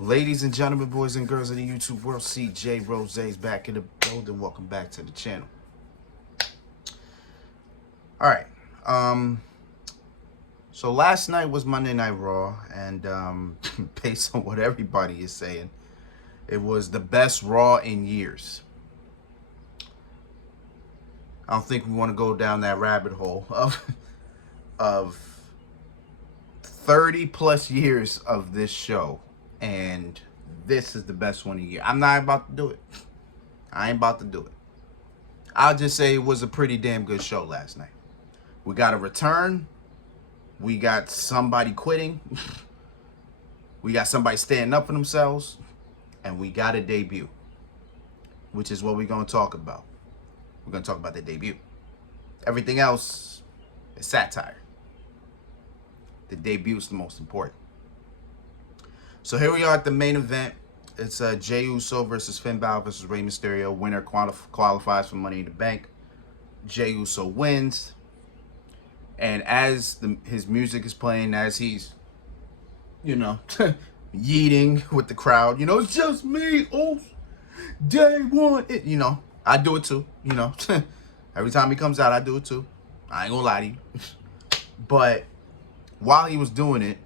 Ladies and gentlemen, boys and girls of the YouTube world, CJ Rose's back in the building. Welcome back to the channel. All right. So last night was Monday Night Raw, and based on what everybody is saying, it was the best Raw in years. I don't think we want to go down that rabbit hole of 30 plus years of this show, and this is the best one in a year. I'm not about to do it. I ain't about to do it. I'll just say it was a pretty damn good show last night. We got a return. We got somebody quitting. We got somebody standing up for themselves. And we got a debut, which is what we're going to talk about. We're going to talk about the debut. Everything else is satire. The debut is the most important. So here we are at the main event. It's Jey Uso versus Finn Balor versus Rey Mysterio. Winner qualifies for Money in the Bank. Jey Uso wins. And as his music is playing, as he's, yeeting with the crowd, it's just me, day one. I do it too, Every time he comes out, I do it too. I ain't gonna lie to you. But while he was doing it,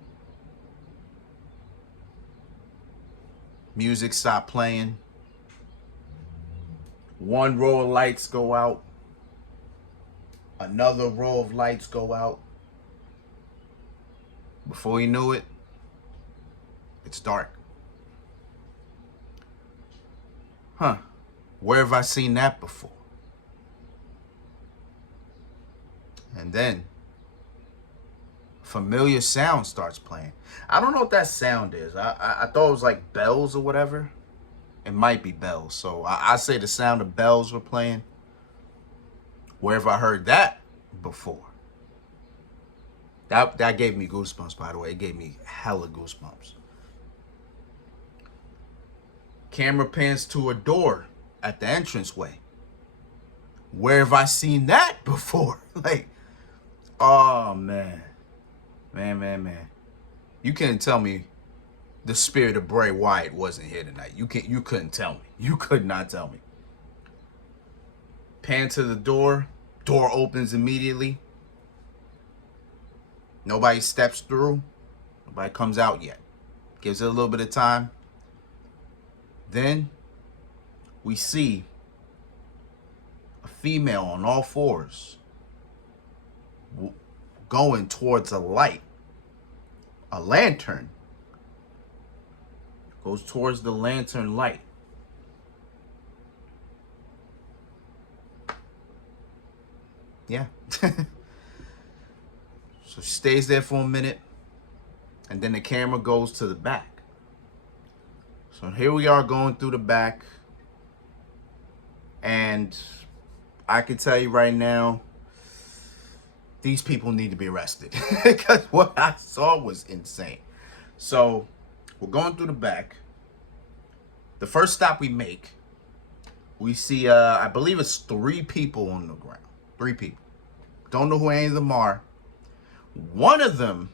music stopped playing. One row of lights go out. Another row of lights go out. Before you knew it, it's dark. Where have I seen that before? And then familiar sound starts playing. I don't know what that sound is. I thought it was like bells or whatever. It might be bells. So I say the sound of bells were playing. Where have I heard that before? That gave me goosebumps, by the way. It gave me hella goosebumps. Camera pans to a door at the entranceway. Where have I seen that before? Oh, man. Man. You couldn't tell me the spirit of Bray Wyatt wasn't here tonight. You couldn't tell me. You could not tell me. Pan to the door. Door opens immediately. Nobody steps through. Nobody comes out yet. Gives it a little bit of time. Then we see a female on all fours going towards a light. A lantern. Goes towards the lantern light. Yeah. So she stays there for a minute. And then the camera goes to the back. So here we are going through the back. And I can tell you right now, these people need to be arrested. Because what I saw was insane. So we're going through the back. The first stop we make, we see, I believe it's 3 people on the ground. 3 people. Don't know who any of them are. One of them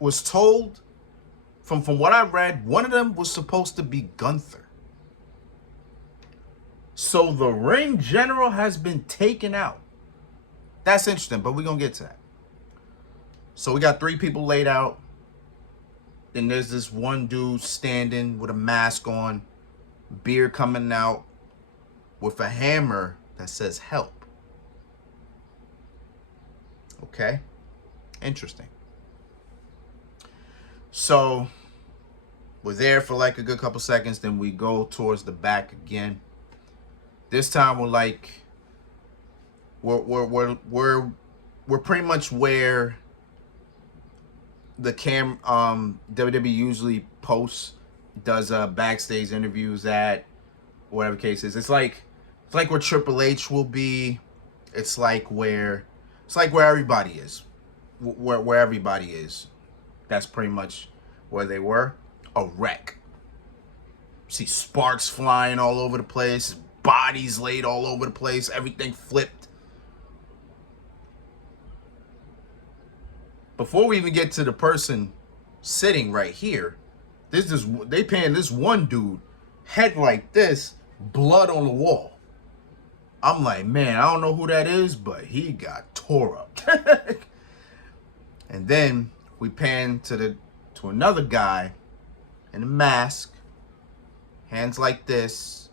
was told, from what I read, one of them was supposed to be Gunther. So the ring general has been taken out. That's interesting, but we're going to get to that. So we got 3 people laid out. Then there's this one dude standing with a mask on, beard coming out, with a hammer that says help. Okay? Interesting. So we're there for like a good couple seconds. Then we go towards the back again. This time we're pretty much where the WWE usually does backstage interviews at, whatever case is. It's like where Triple H will be. It's like where everybody is. Where everybody is. That's pretty much where they were. A wreck. See sparks flying all over the place. Bodies laid all over the place. Everything flipped. Before we even get to the person sitting right here. They paying this one dude head like this, blood on the wall. I'm like, man, I don't know who that is, but he got tore up. And then we pan to another guy in a mask, hands like this,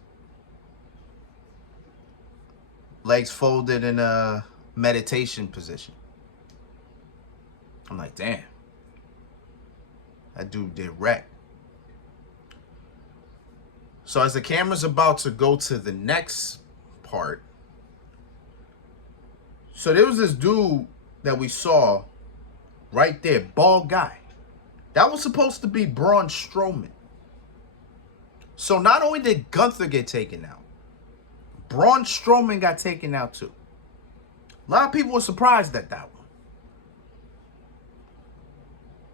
legs folded in a meditation position. I'm like, damn, that dude did wreck. So as the camera's about to go to the next part, so there was this dude that we saw right there, bald guy. That was supposed to be Braun Strowman. So not only did Gunther get taken out, Braun Strowman got taken out too. A lot of people were surprised at that one.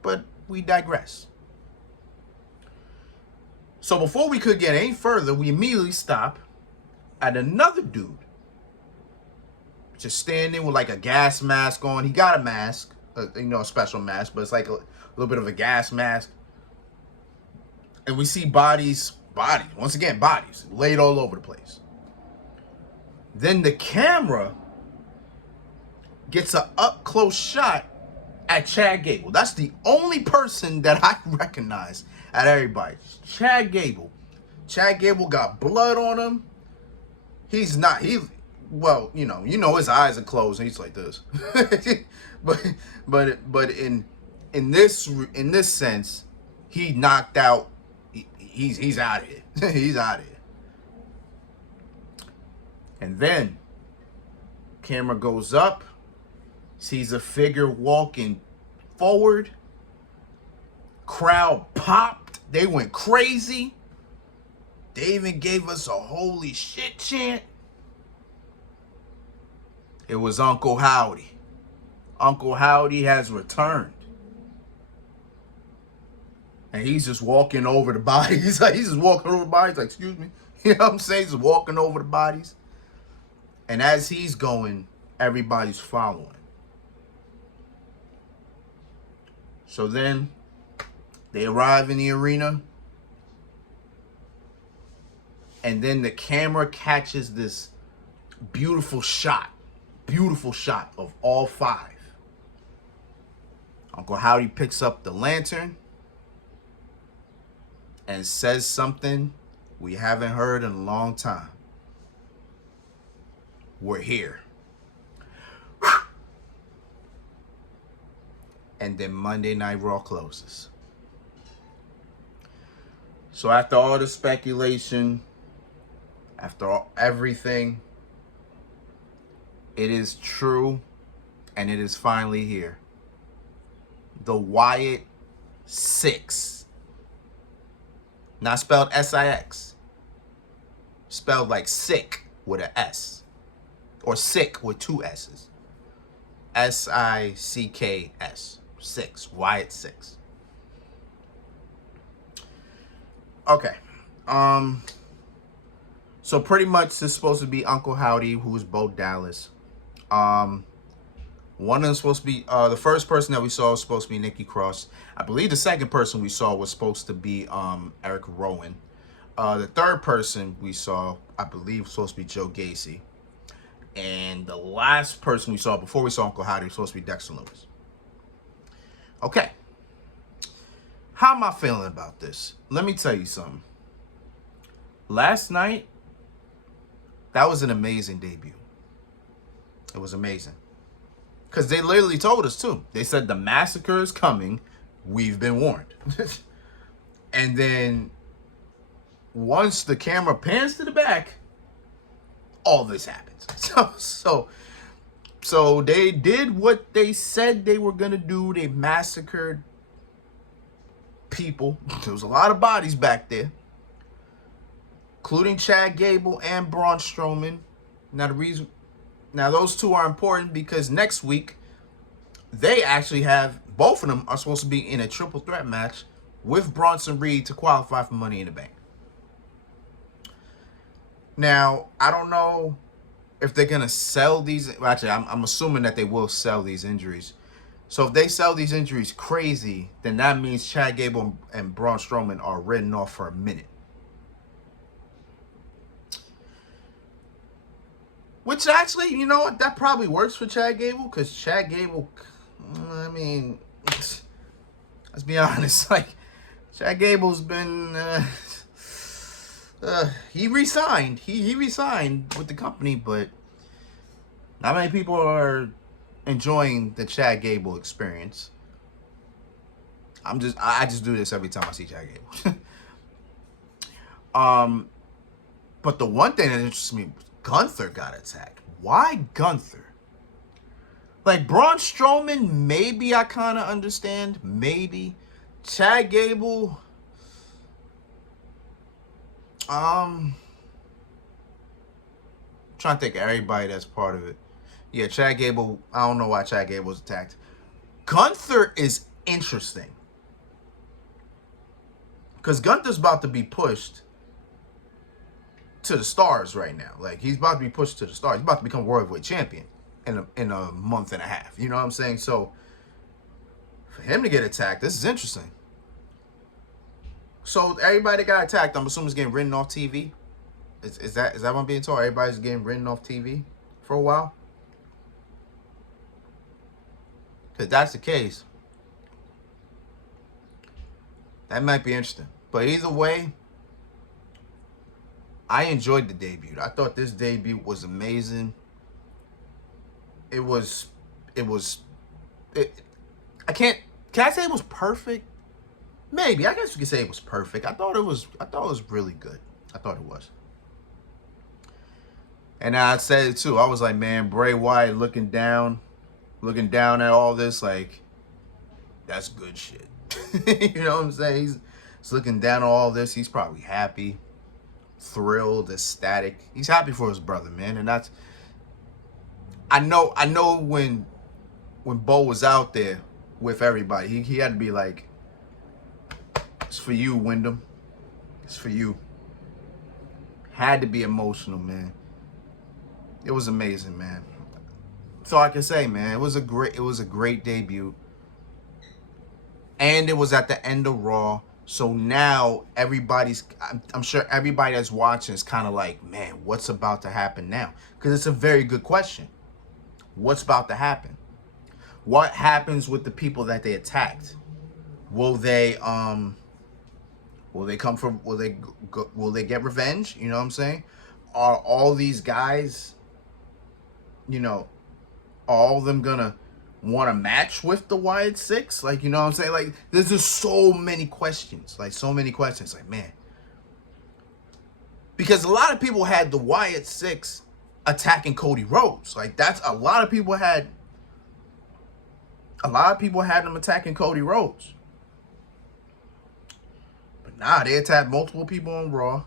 But we digress. So before we could get any further, we immediately stop at another dude. Just standing with like a gas mask on. He got a mask, a special mask, but it's like a little bit of a gas mask. And we see bodies, once again, bodies laid all over the place. Then the camera gets an up-close shot at Chad Gable. That's the only person that I recognize at everybody. Chad Gable. Chad Gable got blood on him. His eyes are closed and he's like this. but in this sense, he knocked out. He's out of here. He's out of here. And then camera goes up, sees a figure walking forward. Crowd popped. They went crazy. They even gave us a holy shit chant. It was Uncle Howdy. Uncle Howdy has returned. And he's just walking over the bodies. He's just walking over the bodies like, excuse me. You know what I'm saying? He's walking over the bodies. And as he's going, everybody's following. So then they arrive in the arena. And then the camera catches this beautiful shot of all five. Uncle Howdy picks up the lantern and says something we haven't heard in a long time. We're here. And then Monday Night Raw closes. So after all the speculation, after everything, it is true, and it is finally here. The Wyatt 6. Not spelled S-I-X. Spelled like sick with an S. Or sick with two S's. S-I-C-K-S. 6. Wyatt 6. Okay. So pretty much this is supposed to be Uncle Howdy, who's Bo Dallas. One of them supposed to be the first person that we saw was supposed to be Nikki Cross. I believe the second person we saw was supposed to be Eric Rowan. The third person we saw, I believe, was supposed to be Joe Gacy. And the last person we saw before we saw Uncle Howdy was supposed to be Dexter Lewis. Okay. How am I feeling about this? Let me tell you something. Last night, that was an amazing debut. It was amazing. Because they literally told us, too. They said the massacre is coming. We've been warned. And then once the camera pans to the back, all this happens. So they did what they said they were going to do. They massacred people. There was a lot of bodies back there, including Chad Gable and Braun Strowman. Now those two are important because next week they actually have, both of them are supposed to be in a triple threat match with Bronson Reed to qualify for Money in the Bank. Now, I don't know if they're going to sell these. Actually, I'm assuming that they will sell these injuries. So if they sell these injuries crazy, then that means Chad Gable and Braun Strowman are written off for a minute. Which actually, you know what, that probably works for Chad Gable, because Chad Gable, I mean, let's be honest, like, Chad Gable's been, he resigned. He resigned with the company, but not many people are enjoying the Chad Gable experience. I just do this every time I see Chad Gable. But the one thing that interests me, Gunther got attacked. Why Gunther? Like, Braun Strowman, maybe I kind of understand. Maybe. Chad Gable, trying to think of everybody that's part of it. Yeah, Chad Gable, I don't know why Chad Gable was attacked. Gunther is interesting, because Gunther's about to be pushed to the stars right now. Like, he's about to be pushed to the stars. He's about to become World Heavyweight Champion in a month and a half. You know what I'm saying? So, for him to get attacked, this is interesting. So, everybody that got attacked, I'm assuming is getting written off TV. Is that what I'm being told? Everybody's getting written off TV for a while? If that's the case, that might be interesting. But either way, I enjoyed the debut. I thought this debut was amazing. Can I say it was perfect? Maybe. I guess you could say it was perfect. I thought it was really good. I thought it was. And I said it too. I was like, man, Bray Wyatt looking down at all this, like, that's good shit. You know what I'm saying? He's looking down at all this. He's probably happy, thrilled, ecstatic. He's happy for his brother, man. And that's, I know when Bo was out there with everybody, he had to be like, it's for you, Wyndham. It's for you. Had to be emotional, man. It was amazing, man. That's all I can say, man. It was a great debut. And it was at the end of Raw. So now I'm sure everybody that's watching is kind of like, man, what's about to happen now? Because it's a very good question. What's about to happen? What happens with the people that they attacked? Will they get revenge? You know what I'm saying? Are all these guys, you know, all of them gonna want to match with the Wyatt Six? Like, you know what I'm saying? Like, there's just so many questions. Like, man. Because a lot of people had the Wyatt Six attacking Cody Rhodes. Like, that's a lot of people had them attacking Cody Rhodes. But nah, they attacked multiple people on Raw.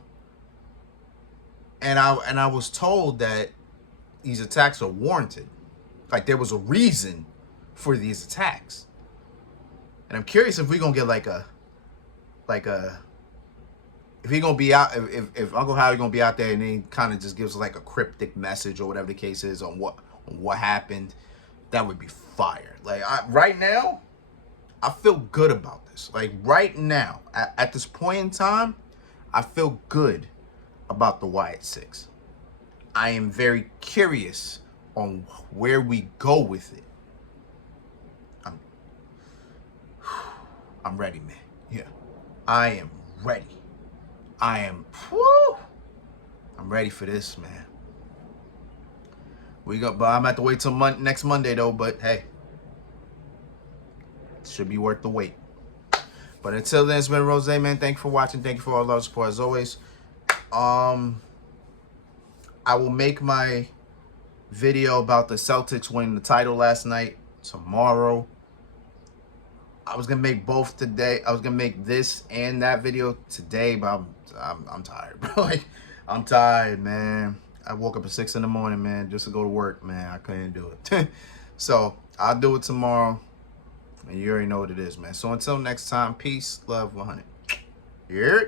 And I was told that these attacks are warranted. Like, there was a reason for these attacks. And I'm curious if we're gonna get if he gonna be out, if Uncle Howard gonna be out there and he kind of just gives like a cryptic message or whatever the case is on what happened. That would be fire. Like, right now, I feel good about this. Like, right now, at this point in time, I feel good about the Wyatt Six. I am very curious on where we go with it. I'm ready, man. Yeah, I am ready. I'm ready for this, man. But I'm gonna have to wait till next Monday though. But hey, it should be worth the wait. But until then, it's been Rose, man. Thank you for watching. Thank you for all the love and support as always. I will make my video about the Celtics winning the title last night tomorrow. I was gonna make both today. I was gonna make this and that video today, but I'm tired, bro. Like, I'm tired, man. I woke up at 6 in the morning, man, just to go to work, man. I couldn't do it. So I'll do it tomorrow, and you already know what it is, man. So until next time, peace, love, 100. Yeah.